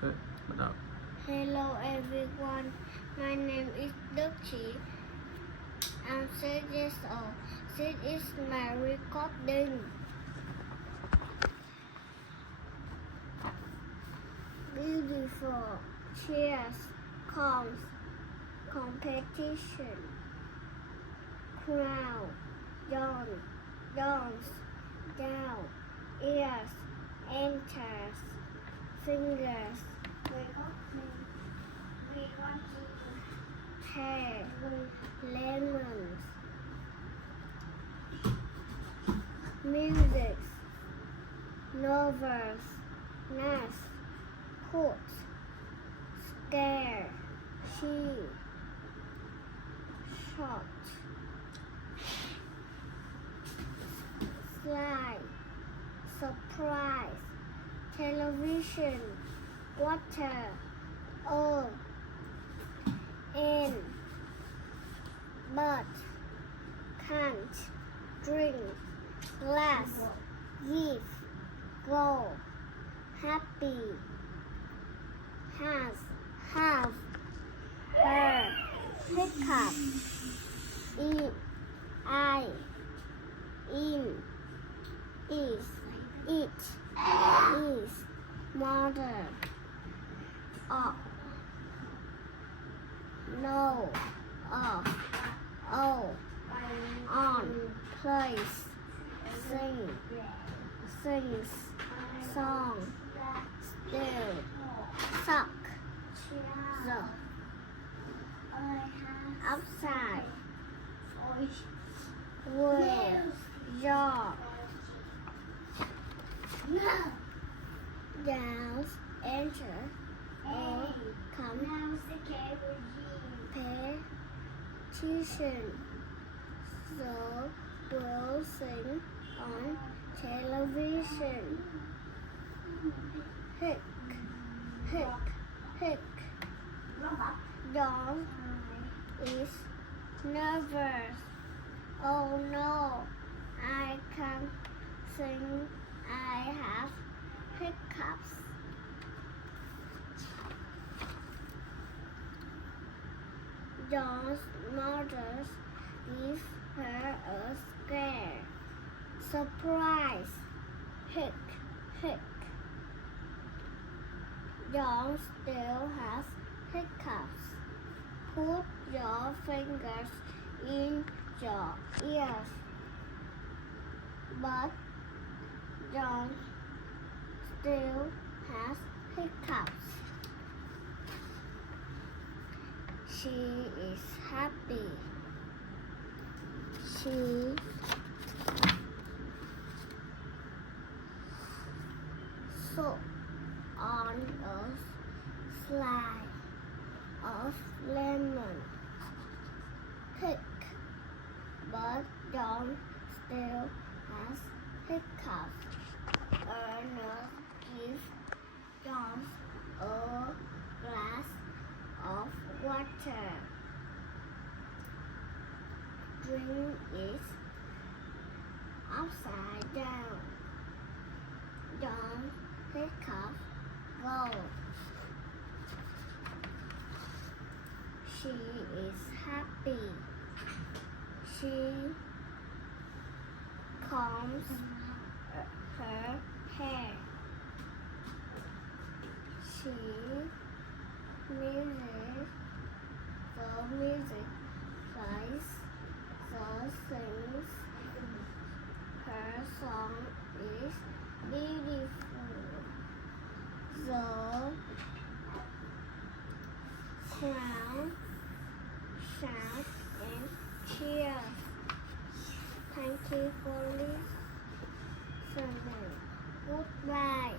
Good. Bắt đầu. Hello everyone, my name is Đức Trí. I'm 6 years old. This is my recording. Beautiful cheers comes competition. Crown, dawns, down, ears, enters, fingers, pear, lemons, music, novels, nest, put, scare, she, shot, slide, surprise, television, water, in, but, can't, drink, glass, give, go, happy, has, have, her, hiccup, eat, I, in, is, it, is, mother, up, no, of, on, place, sing, sings, song, still, suck, the, outside, will, jaw, downs, enter, come, petition, so will sing on television, hick, hick, hick, dog is nervous, oh no, I can't sing, I have hiccups. John's mother gives her a scare. Surprise! Hick, hick. John still has hiccups. Put your fingers in your ears. But John still has hiccups. She is happy. She sat on a slide of lemon pick, but John still has hiccups. A nurse gives John a glass of water. Drink it upside down. John hiccup go. She is happy. She combs her hair. She music plays, the sings, her song is beautiful. The crowd shout and cheer. Thank you for listening. Goodbye.